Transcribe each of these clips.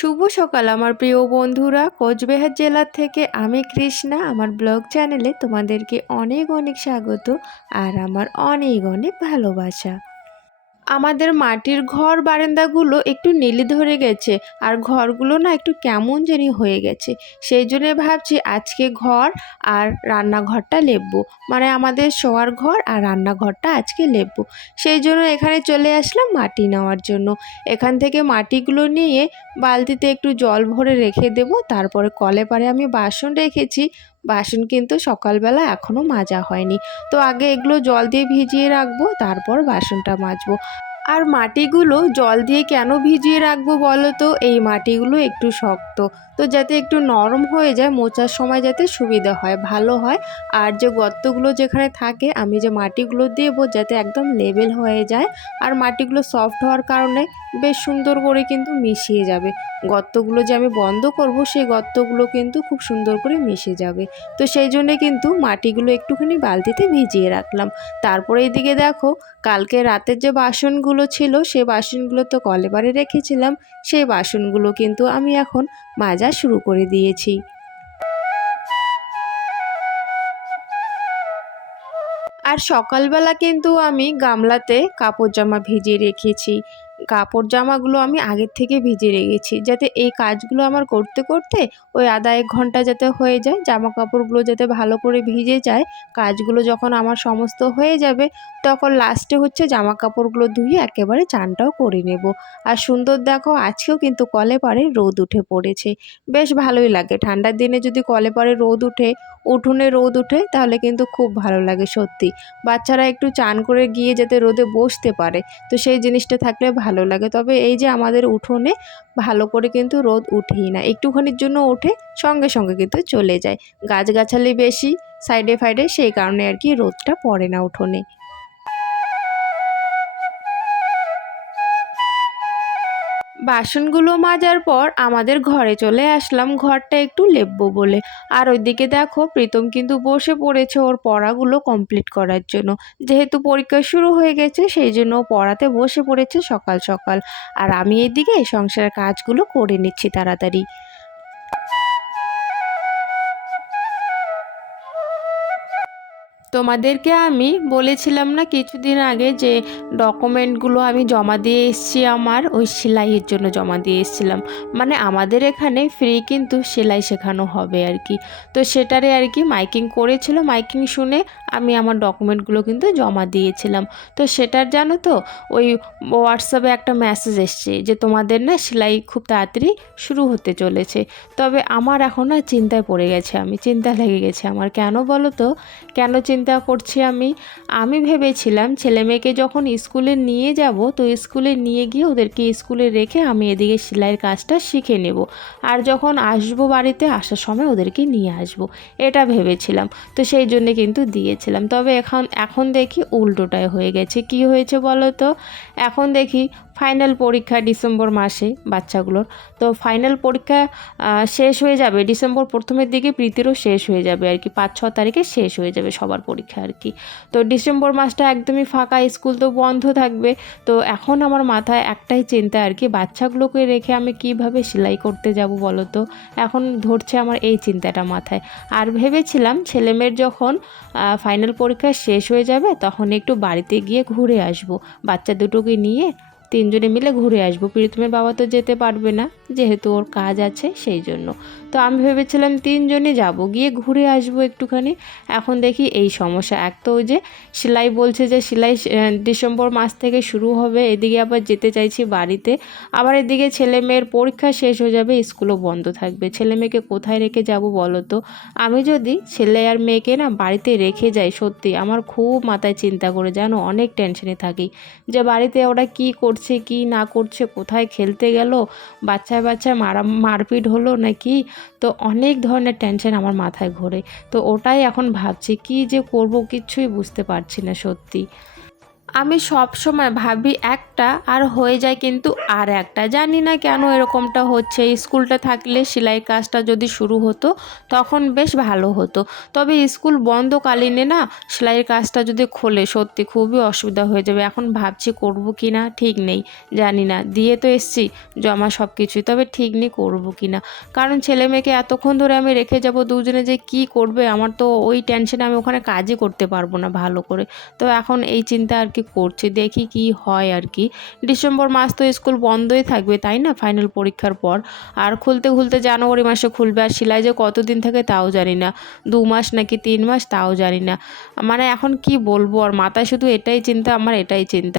শুভ সকাল, আমার প্রিয় বন্ধুরা। কোচবিহার জেলা থেকে আমি কৃষ্ণা। আমার ব্লগ চ্যানেলে তোমাদেরকে অনেক অনেক স্বাগত আর আমার অনেক অনেক ভালোবাসা। আমাদের মাটির ঘর বারান্দাগুলো একটু নীলি ধরে গেছে, আর ঘরগুলো না একটু কেমন জানি হয়ে গেছে। সেই জন্যে ভাবছি আজকে ঘর আর রান্নাঘরটা লেপবো। মানে আমাদের শোয়ার ঘর আর রান্নাঘরটা আজকে লেপবো। সেই জন্য এখানে চলে আসলাম মাটি নেওয়ার জন্য। এখান থেকে মাটিগুলো নিয়ে বালতিতে একটু জল ভরে রেখে দেবো, তারপরে কলে পারে আমি বাসন রেখেছি। বাসন কিন্তু সকালবেলা এখনও মাজা হয়নি। তো আগে এগুলো জল দিয়ে ভিজিয়ে রাখব, তারপর বাসনটা মাজবো। আর মাটিগুলো জল দিয়ে কেন ভিজিয়ে রাখব বলো তো? এই মাটিগুলো একটু শক্ত, তো যাতে একটু নরম হয়ে যায়, মোচার সময় যাতে সুবিধা হয়, ভালো হয়। আর যে গর্তগুলো যেখানে থাকে, আমি যে মাটিগুলো দেবো যাতে একদম লেবেল হয়ে যায়। আর মাটিগুলো সফট হওয়ার কারণে বেশ সুন্দর করে কিন্তু মিশিয়ে যাবে। গর্তগুলো যে আমি বন্ধ করব, সেই গর্তগুলো কিন্তু খুব সুন্দর করে মিশে যাবে। তো সেই জন্যে কিন্তু মাটিগুলো একটুখানি বালতিতে ভিজিয়ে রাখলাম। তারপরে এইদিকে দেখো কালকে রাতের যে বাসনগুলো ছিল, সে বাসনগুলো তো কলেবারে রেখেছিলাম। সেই বাসনগুলো কিন্তু আমি এখন মাজা শুরু করে দিয়েছি। আর সকালবেলা কিন্তু আমি গামলাতে কাপড় জামা ভিজিয়ে রেখেছি। কাপড় জামাগুলো আমি আগের থেকে ভিজিয়ে রেখেছি, যাতে এই কাজগুলো আমার করতে করতে ওই আধা এক ঘণ্টা যাতে হয়ে যায় জামা কাপড়গুলো যাতে ভালো করে ভিজে যায়, কাজগুলো যখন আমার সমস্ত হয়ে যাবে, তখন লাস্টে হচ্ছে জামা কাপড়গুলো ধুয়ে একেবারে চানটাও করে নেব। আর সুন্দর দেখো, আজকেও কিন্তু কলে পারে রোদ উঠে পড়েছে। বেশ ভালোই লাগে, ঠান্ডার দিনে যদি কলে পারে রোদ উঠে, উঠোনে রোদ উঠে, তাহলে কিন্তু খুব ভালো লাগে সত্যি। বাচ্চারা একটু চান করে গিয়ে যাতে রোদে বসতে পারে, তো সেই জিনিসটা থাকলে ভালো লাগে। তবে এই যে আমাদের উঠোনে ভালো করে কিন্তু রোদ উঠেই না। একটুখানির জন্য ওঠে, সঙ্গে সঙ্গে কিন্তু চলে যায়। গাছগাছালি বেশি সাইডে ফাইডে সেই কারণে আর কি রোদটা পড়ে না উঠোনে। বাসনগুলো মাজার পর আমাদের ঘরে চলে আসলাম। ঘরটা একটু লেপবো বলে। আর ওইদিকে দেখো, প্রীতম কিন্তু বসে পড়েছে ওর পড়াগুলো কমপ্লিট করার জন্য। যেহেতু পরীক্ষা শুরু হয়ে গেছে, সেই জন্য পড়াতে বসে পড়েছে সকাল সকাল। আর আমি এদিকে সংসারের কাজগুলো করে নিচ্ছি তাড়াতাড়ি। তোমাদেরকে আমি বলেছিলাম না কিছুদিন আগে যে ডকুমেন্টগুলো আমি জমা দিয়ে এসেছি আমার, ওই সেলাইয়ের জন্য জমা দিয়ে এসেছিলাম। মানে আমাদের এখানে ফ্রি কিন্তু সেলাই শেখানো হবে আর কি। তো সেটারে আর কি মাইকিং করেছিল, মাইকিং শুনে আমি আমার ডকুমেন্টগুলো কিন্তু জমা দিয়েছিলাম। তো সেটার জানো তো, ওই হোয়াটসঅ্যাপে একটা মেসেজ এসছে যে তোমাদের না সেলাই খুব তাড়াতাড়ি শুরু হতে চলেছে। তবে আমার এখন না চিন্তায় পড়ে গেছে, আমি চিন্তা লেগে গেছে আমার। কেন বলো তো? কেন চিন্তা করছি আমি। আমি ভেবেছিলাম ছেলে মেয়েকে যখন স্কুলে নিয়ে যাব, তো স্কুলে নিয়ে গিয়ে ওদেরকে স্কুলে রেখে আমি এদিকে সেলাইয়ের কাজটা শিখে নেব। আর যখন আসব বাড়িতে, আসার সময় ওদেরকে নিয়ে আসব। এটা ভেবেছিলাম। তো সেই জন্যে কিন্তু দিয়েছিলাম। তবে এখন এখন দেখি উল্টোটাই হয়ে গেছে। কি হয়েছে বলো তো? এখন দেখি ফাইনাল পরীক্ষা ডিসেম্বর মাসে বাচ্চাগুলোর। তো ফাইনাল পরীক্ষা শেষ হয়ে যাবে ডিসেম্বর প্রথমের দিকে, প্রীতিরও শেষ হয়ে যাবে আর কি, পাঁচ, ছ তারিখে শেষ হয়ে যাবে সবার পরীক্ষা আর কি। তো ডিসেম্বর মাসটা একদমই ফাঁকা, স্কুল তো বন্ধ থাকবে। তো এখন আমার মাথায় একটাই চিন্তা আর কি, বাচ্চাগুলোকে রেখে আমি কীভাবে সেলাই করতে যাব বলো তো? এখন ধরছে আমার এই চিন্তাটা মাথায়। আর ভেবেছিলাম ছেলেমেয়ের যখন ফাইনাল পরীক্ষা শেষ হয়ে যাবে, তখন একটু বাড়িতে গিয়ে ঘুরে আসব। বাচ্চা দুটোকে নিয়ে তিনজনে মিলে ঘুরে আসব। প্রীতমের বাবা তো যেতে পারবে না, যেহেতু ওর কাজ আছে সেই জন্য। তো আমি ভেবেছিলাম তিনজনে যাব, গিয়ে ঘুরে আসব একটুখানি। এখন দেখি এই সমস্যা এক তো যে সেলাই বলছে যে সেলাই ডিসেম্বর মাস থেকে শুরু হবে, এদিকে আবার যেতে চাইছি বাড়িতে। আবার এদিকে ছেলে মেয়ের পরীক্ষা শেষ হয়ে যাবে, স্কুলও বন্ধ থাকবে। ছেলে মেয়েকে কোথায় রেখে যাব বলো তো? আমি যদি ছেলে আর মেয়েকে না বাড়িতে রেখে যাই, সত্যি আমার খুব মাথায় চিন্তা করে, জানো, অনেক টেনশনে থাকি। যে বাড়িতে ওরা কি করছে কি না করছে, কোথায় খেলতে গেল, বাচ্চায় বাচ্চায় মারা, মারপিট হলো নাকি? তো অনেক ধরনের টেনশন আমার মাথায় ঘোরে। তো ওটাই এখন ভাবছি, কি যে করব কিছুই বুঝতে পারছি না সত্যি। আমি সব সময় ভাবি একটা আর হয়ে যায় কিন্তু আর একটা। জানি না কেন এরকমটা হচ্ছে। স্কুলটা থাকলে সেলাই কাজটা যদি শুরু হতো, তখন বেশ ভালো হতো। তবে স্কুল বন্ধকালীনে না সেলাইয়ের কাজটা যদি খোলে, সত্যি খুবই অসুবিধা হয়ে যাবে। এখন ভাবছি করব কি না, ঠিক নেই। জানি না, দিয়ে তো এসছি, জমা সব কিছুই। তবে ঠিক নেই করব কি না। কারণ ছেলে মেয়েকে এতক্ষণ ধরে আমি রেখে যাব, দুজনে যে কি করবে, আমার তো ওই টেনশনে আমি ওখানে কাজই করতে পারব না ভালো করে। তো এখন এই চিন্তা আর কি করছি, দেখি কি হয় আর কি। ডিসেম্বর মাস তো স্কুল বন্ধই থাকবে, তাই না? ফাইনাল পরীক্ষার পর। আর খুলতে খুলতে জানুয়ারি মাসে খুলবে, আর সেলাই যে কতদিন থাকে তাও জানি না। দু মাস নাকি তিন মাস তাও জানি না। মানে এখন কি বলব, আর মাথায় শুধু এটাই চিন্তা, আমার এটাই চিন্তা।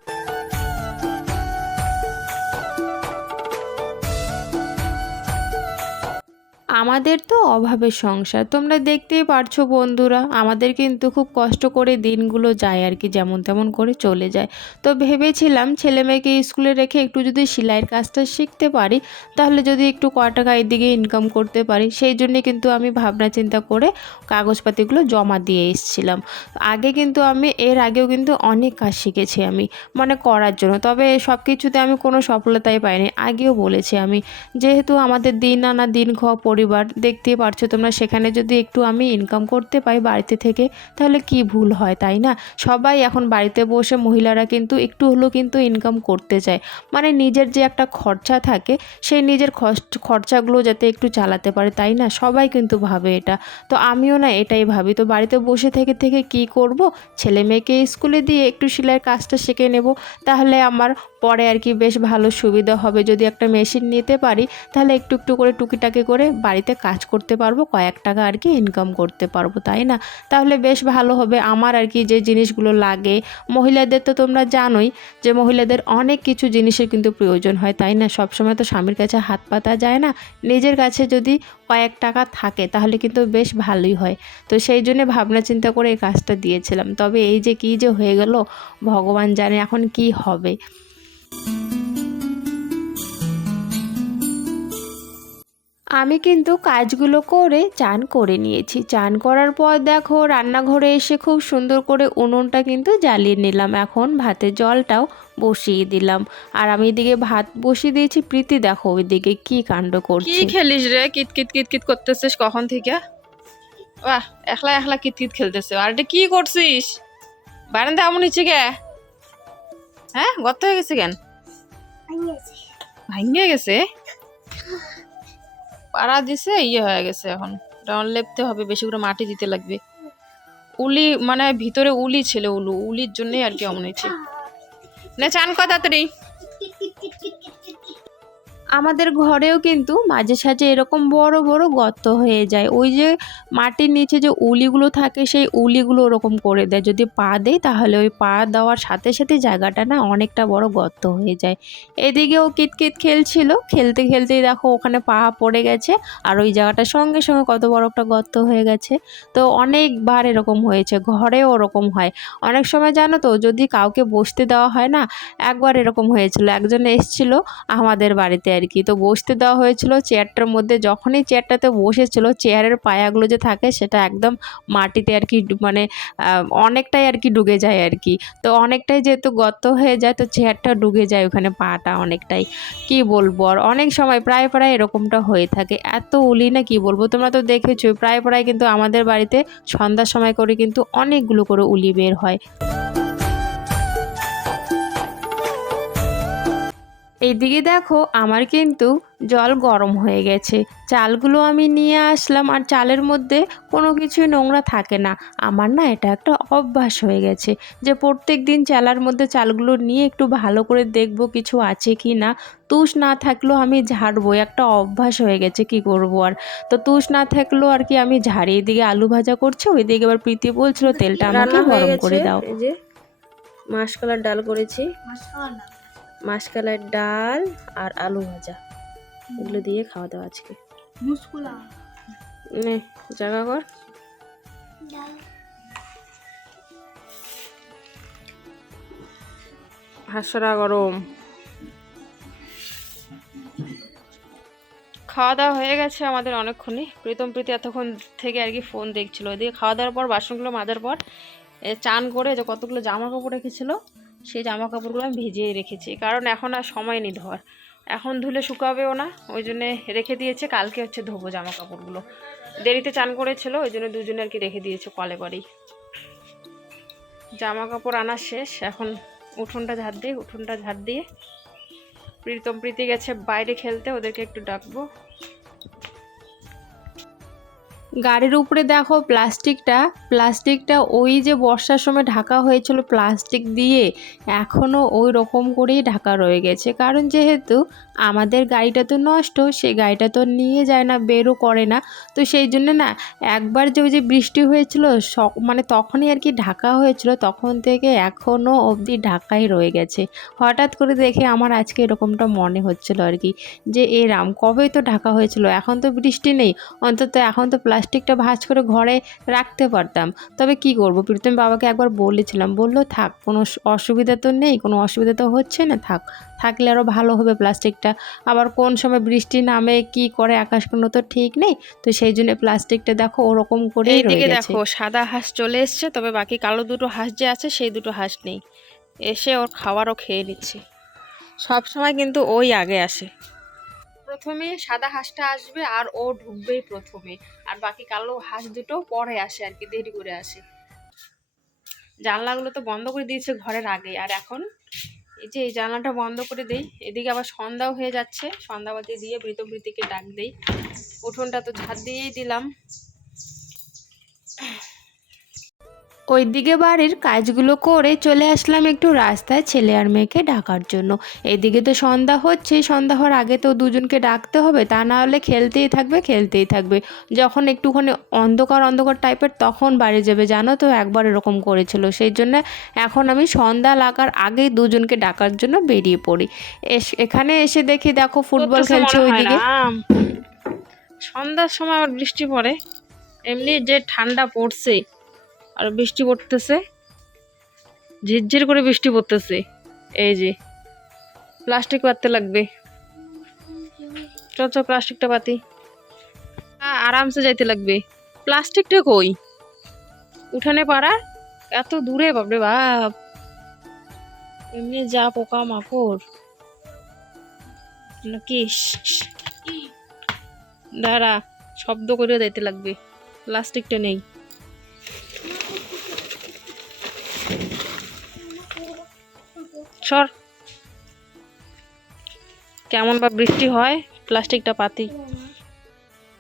আমাদের তো অভাবের সংসার। তোমরা দেখতেই পারছ বন্ধুরা, আমাদের কিন্তু খুব কষ্ট করে দিনগুলো যায় আর কি, যেমন তেমন করে চলে যায়। তো ভেবেছিলাম ছেলে মেয়েকে স্কুলে রেখে একটু যদি সেলাইয়ের কাজটা শিখতে পারি, তাহলে যদি একটু ক টাকা এদিকে ইনকাম করতে পারি, সেই জন্যে কিন্তু আমি ভাবনা চিন্তা করে কাগজপাতিগুলো জমা দিয়ে এসেছিলাম। আগে কিন্তু আমি, এর আগেও কিন্তু অনেক কাজ শিখেছি আমি মানে করার জন্য। তবে সব কিছুতে আমি কোনো সফলতাই পাইনি। আগেও বলেছি আমি, যেহেতু আমাদের দিন আনা দিন খাওয়া পরিবার দেখতেই পারছ তোমরা, সেখানে যদি একটু আমি ইনকাম করতে পাই বাড়িতে থেকে, তাহলে কি ভুল হয়, তাই না? সবাই এখন বাড়িতে বসে মহিলারা কিন্তু একটু হলেও কিন্তু ইনকাম করতে চায়। মানে নিজের যে একটা খরচা থাকে, সেই নিজের খরচ- খরচাগুলো যাতে একটু চালাতে পারে, তাই না? সবাই কিন্তু ভাবে এটা। তো আমিও না এটাই ভাবি, তো বাড়িতে বসে থেকে থেকে কি করব? ছেলে মেয়েকে স্কুলে দিয়ে একটু সেলাইয়ের কাজটা শিখে নেব, তাহলে আমার পরে আর কি বেশ ভালো সুবিধা হবে। যদি একটা মেশিন নিতে পারি, তাহলে একটু একটু করে টুকিটাকি করে বাড়িতে কাজ করতে পারব, কয়েক টাকা আর কি ইনকাম করতে পারব, তাই না? তাহলে বেশ ভালো হবে। আমার আর কি যে জিনিসগুলো লাগে, মহিলাদের তো তোমরা জানোই যে মহিলাদের অনেক কিছু জিনিসের কিন্তু প্রয়োজন হয়, তাই না? সবসময় তো স্বামীর কাছে হাত পাতা যায় না। নিজের কাছে যদি কয়েক টাকা থাকে, তাহলে কিন্তু বেশ ভালোই হয়। তো সেই জন্য ভাবনা চিন্তা করে এই কাজটা দিয়েছিলাম। তবে এই যে কী যে হয়ে গেল, ভগবান জানে এখন কি হবে। আমি কিন্তু কাজগুলো করে চান করে নিয়েছি। চান করার পর দেখো রান্নাঘরে এসে খুব সুন্দর করে উনুনটা কিন্তু জ্বালিয়ে নিলাম। এখন ভাতের জলটাও বসিয়ে দিলাম। আর আমি এদিকে ভাত বসিয়ে দিয়েছি। প্রীতি দেখো ওইদিকে কি কাণ্ড কি খেলিস রে? কিত কিত কিত কিত করতেছিস কখন থেকে? বাহ একলা একলা কিত কিত খেলতেছে। আর এটা কি করছিস? বারান্দা এমন হচ্ছে কে হ্যাঁ গর্ত হয়ে গেছে কেন? ভাঙিয়ে গেছে? পাড়া দিছে ইয়ে হয়ে গেছে এখন। ডাউন লেপতে হবে, বেশি করে মাটি দিতে লাগবে। উলি মানে ভিতরে উলি ছেলে উলু, উলির জন্যই আর কি অমন হয়েছে। না, চান কথা তাড়াতাড়ি। আমাদের ঘরেও কিন্তু মাঝে সাঝে এরকম বড় বড় গর্ত হয়ে যায়। ওই যে মাটির নিচে যে উলিগুলো থাকে, সেই উলিগুলো ওরকম করে দেয়। যদি পা দেয় তাহলে ওই পা দেওয়ার সাথে সাথে জায়গাটা না অনেকটা বড় গর্ত হয়ে যায়। এদিকেও কিতকিত খেলছিল। খেলতে, খেলতেই দেখো ওখানে পা পড়ে গেছে আর ওই জায়গাটার সঙ্গে সঙ্গে কত বড় একটা গর্ত হয়ে গেছে। তো অনেকবার এরকম হয়েছে, ঘরেও ওরকম হয়। অনেক সময় জানো তো, যদি কাউকে বসতে দেওয়া হয় না, একবার এরকম হয়েছিল। একজন এসছিল আমাদের বাড়িতে কি তো বসতে দেওয়া হয়েছিল চেয়ারটার মধ্যে। যখনই চেয়ারটাতে বসেছিল চেয়ারের পায়াগুলো যে থাকে, সেটা একদম মাটিতে আর কি মানে অনেকটাই আর কি ডুবে যায় আর কি তো অনেকটাই যেহেতু গর্ত হয়ে যায়, তো চেয়ারটা ডুবে যায় ওখানে পাটা অনেকটাই। কি বলব? আর অনেক সময় প্রায় প্রায় এরকমটা হয়ে থাকে। এত উলি না কি বলব? তোমরা তো দেখেছ, প্রায় প্রায় কিন্তু আমাদের বাড়িতে সন্ধ্যার সময় করে কিন্তু অনেকগুলো করে উলি বের হয়। এইদিকে দেখো আমার কিন্তু জল গরম হয়ে গেছে। চালগুলো আমি নিয়ে আসলাম আর চালের মধ্যে কোনো কিছুই নোংরা থাকে না। আমার না এটা একটা অভ্যাস হয়ে গেছে যে প্রত্যেক দিন চালার মধ্যে চালগুলো নিয়ে একটু ভালো করে দেখব কিছু আছে কি না। তুষ না থাকলেও আমি ঝাড়বো একটা অভ্যাস হয়ে গেছে কি করব আর? তো তুষ না থাকলেও আর কি আমি ঝাড়ি এদিকে আলু ভাজা করছে ওইদিকে এবার প্রীতি বলছিল তেলটা আমাকে গরম করে দাও। মাসকলার ডাল করেছি। মাসকলার ডাল? আর আলু ভাজা। এগুলো দিয়ে খাওয়া দাওয়া আজকে। নে জায়গা কর। হাসরা গরম। খাওয়া দাওয়া হয়ে গেছে আমাদের অনেকক্ষণই। প্রীতম প্রীতি এতক্ষণ থেকে আর কি ফোন দেখছিল। ওইদিকে খাওয়া দাওয়ার পর বাসনগুলো মাজার পর চান করে যে কতগুলো জামা কাপড় রেখেছিল সেই জামা কাপড়গুলো আমি ভিজিয়ে রেখেছি। কারণ এখন আর সময় নেই ধর এখন ধুলে শুকাবেও না, ওই জন্যে রেখে দিয়েছে। কালকে হচ্ছে ধোবো জামা কাপড়গুলো দেরিতে চান করেছিল, ওই জন্য দুজনে আর কি রেখে দিয়েছে কলে বাড়ি। জামা কাপড় আনা শেষ। এখন উঠোনটা ঝাড় দিই উঠোনটা ঝাড় দিয়ে প্রীতম প্রীতি গেছে বাইরে খেলতে, ওদেরকে একটু ডাকবো। গাড়ির উপরে দেখো প্লাস্টিকটা প্লাস্টিকটা ওই যে বর্ষার সময় ঢাকা হয়েছিল প্লাস্টিক দিয়ে এখনও ওই রকম করেই ঢাকা রয়ে গেছে। কারণ যেহেতু আমাদের গাড়িটা তো নষ্ট, সে গাড়িটা তো নিয়ে যায় না, বেরও করে না। তো সেই জন্য না, একবার যে ওই যে বৃষ্টি হয়েছিল মানে তখনই আর কি ঢাকা হয়েছিল, তখন থেকে এখনও অবধি ঢাকাই রয়ে গেছে। হঠাৎ করে দেখে আমার আজকে এরকমটা মনে হচ্ছিল আর কি, যে এরাম, কবেই তো ঢাকা হয়েছিল, এখন তো বৃষ্টি নেই, অন্তত এখন তো প্লাস্টিকটা ভাঁজ করে ঘরে রাখতে পারতাম। তবে কি করব? প্রীতম বাবাকে একবার বলেছিলাম বলল থাক কোনো অসুবিধা তো নেই কোনো অসুবিধা তো হচ্ছে না থাক। থাকলে আরও ভালো হবে প্লাস্টিকটা। আবার কোন সময় বৃষ্টি নামে কি করে আকাশ কোনো তো ঠিক নেই তো সেই জন্য প্লাস্টিকটা দেখো ওরকম করে রয়ে এইদিকে দেখো সাদা হাঁস চলে এসছে তবে বাকি কালো দুটো হাঁস যে আছে সেই দুটো হাঁস নেই। এসে ওর খাবারও খেয়ে নিচ্ছে। সব সময় কিন্তু ওই আগে আসে। প্রথমে সাদা হাঁসটা আসবে আর ও ঢুকবেই প্রথমে। আর বাকি কালো হাঁস দুটো পরে আসে আর কি, দেরি করে আসে। জানলাগুলো তো বন্ধ করে দিয়েছে ঘরের আগে আর এখন এই যে এই জানলাটা বন্ধ করে দেই, এদিকে আবার সন্ধ্যাও হয়ে যাচ্ছে। সন্ধ্যাবাতি দিয়ে বৃতবৃতিকে ডাক দেই। উঠোনটা তো ঝাড় দিয়েই দিলাম। ওইদিকে বাড়ির কাজগুলো করে চলে আসলাম একটু রাস্তায় ছেলে আর মেয়েকে ডাকার জন্য। এদিকে তো সন্ধ্যা হচ্ছে সন্ধ্যা হওয়ার আগে তো দুজনকে ডাকতে হবে তা না হলে খেলতেই থাকবে খেলতেই থাকবে। যখন একটুখানি অন্ধকার অন্ধকার টাইপের তখন বাড়ি যাবে জানো তো একবার এরকম করেছিল। সেই জন্য এখন আমি সন্ধ্যা লাগার আগেই দুজনকে ডাকার জন্য বেরিয়ে পড়ি। এস- এখানে এসে দেখি দেখো ফুটবল খেলছে ওইদিকে। সন্ধ্যার সময় আবার বৃষ্টি পড়ে এমনি যে ঠান্ডা পড়ছে আর বৃষ্টি পড়তেছে। ঝিরঝির করে বৃষ্টি পড়তেছে। এই যে প্লাস্টিক পাততে লাগবে। চল চল প্লাস্টিকটা পাতি। আরামসে যাইতে লাগবে। প্লাস্টিকটা কই? উঠানে পাড়া এত দূরে, বাপরে বাপ। এমনি যা পোকা মাকড়। নাকি? দাঁড়া, শব্দ করে যাইতে লাগবে। প্লাস্টিকটা নেই। সর কেমন বা বৃষ্টি হয়? প্লাস্টিকটা পাতি।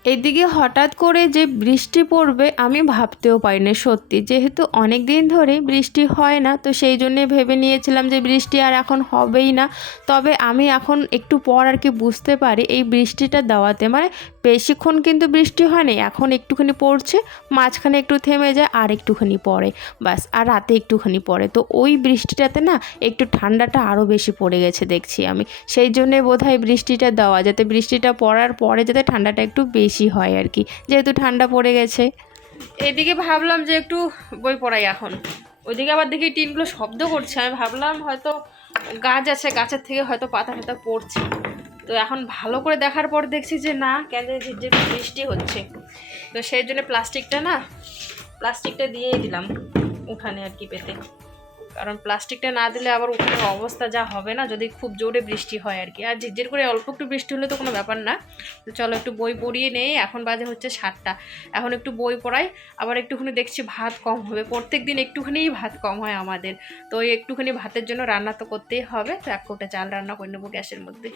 এদিকে হঠাৎ করে যে বৃষ্টি পড়বে, আমি ভাবতেও পারিনি সত্যি। যেহেতু অনেক দিন ধরে বৃষ্টি হয় না, তো সেই জন্যে ভেবে নিয়েছিলাম যে বৃষ্টি আর এখন হবেই না। তবে আমি এখন একটু পর আর কি বুঝতে পারি এই বৃষ্টিটা দেওয়াতে। মানে বেশিক্ষণ কিন্তু বৃষ্টি হয়নি, এখন একটুখানি পড়ছে, মাঝখানে একটু থেমে যায়, আর একটুখানি পড়ে। বাস আর রাতে একটুখানি পড়ে। তো ওই বৃষ্টিটাতে না একটু ঠান্ডাটা আরও বেশি পড়ে গেছে দেখছি আমি। সেই জন্যে বোধহয় বৃষ্টিটা দেওয়া, যাতে বৃষ্টিটা পড়ার পরে যাতে ঠান্ডাটা একটু বেশি হয় আর কি। যেহেতু ঠান্ডা পড়ে গেছে। এদিকে ভাবলাম যে একটু বই পড়াই এখন। ওইদিকে আবার দেখি টিনগুলো শব্দ করছে। আমি ভাবলাম হয়তো গাছ আছে, গাছের থেকে হয়তো পাতা টাতা পড়ছে। তো এখন ভালো করে দেখার পর দেখছি যে না, কেন যে বৃষ্টি হচ্ছে। তো সেই জন্য প্লাস্টিকটা না, প্লাস্টিকটা দিয়েই দিলাম উঠানে আর কি পেতে। কারণ প্লাস্টিকটা না দিলে আবার উঠানের অবস্থা যা হবে না, যদি খুব জোরে বৃষ্টি হয় আর কি। আর ঝিরঝির করে অল্প একটু বৃষ্টি হলে তো কোনো ব্যাপার না। তো চলো একটু বই পড়িয়ে নেই, এখন বাজে হচ্ছে সাতটা। এখন একটু বই পড়াই, আবার একটুখানি দেখছি ভাত কম হবে। প্রত্যেক দিন একটুখানিই ভাত কম হয় আমাদের। তো একটুখানি ভাতের জন্য রান্না তো করতেই হবে। তো এক কোটা চাল রান্না করে নেব গ্যাসের মধ্যে।